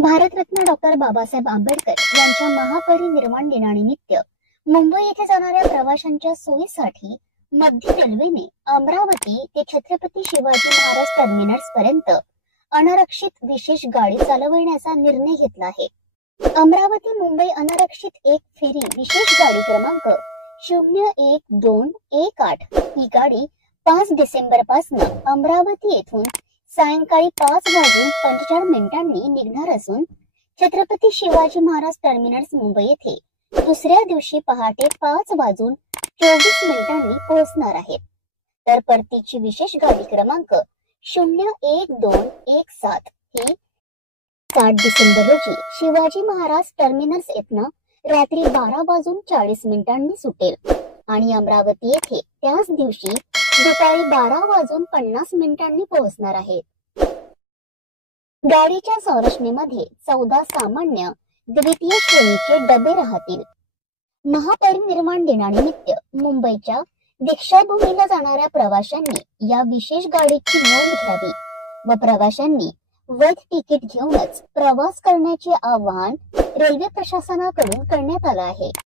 Bharat Ratna doctor Babasaheb Ambedkar यांच्या महापरिनिर्वाण दिनानिमित्त मुंबई येथे जाणाऱ्या प्रवाशांच्या सोयीसाठी मध्य रेल्वेने अमरावती ते छत्रपती शिवाजी महाराज टर्मिनस पर्यंत अनारक्षित विशेष गाडी चालविण्याचा निर्णय घेतला आहे। अमरावती मुंबई अनारक्षित एक फेरी विशेष गाडी क्रमांक 01218 ही गाडी 5 डिसेंबर पासून अमरावती येथून सायंकाळी 5:45 निघणार असून छत्रपती शिवाजी महाराज टर्मिनस मुंबई येथे दुसऱ्या दिवशी पहाटे 5:24 पोहोचणार आहे। तर परतीची विशेष गाडी क्रमांक 01217 ही 7 डिसेंबर रोजी शिवाजी महाराज टर्मिनस येथून रात्री 12:40 सुटेल आणि अमरावती येथे त्याच दिवशी दुपारी 12:50 पोहोचणार आहे। गाडीच्या संरचनेमध्ये 14 सामान्य द्वितीय श्रेणीचे डबे राहतील। महापरिनिर्वाण दिनानिमित्त मुंबईच्या दीक्षाभूमीला जाणाऱ्या प्रवाशांनी या विशेष गाडीची नोंद घ्यावी व प्रवाशांनी वैध तिकीट घेऊनच प्रवास करण्याचे आवाहन रेल्वे प्रशासनाकडून करण्यात आले आहे।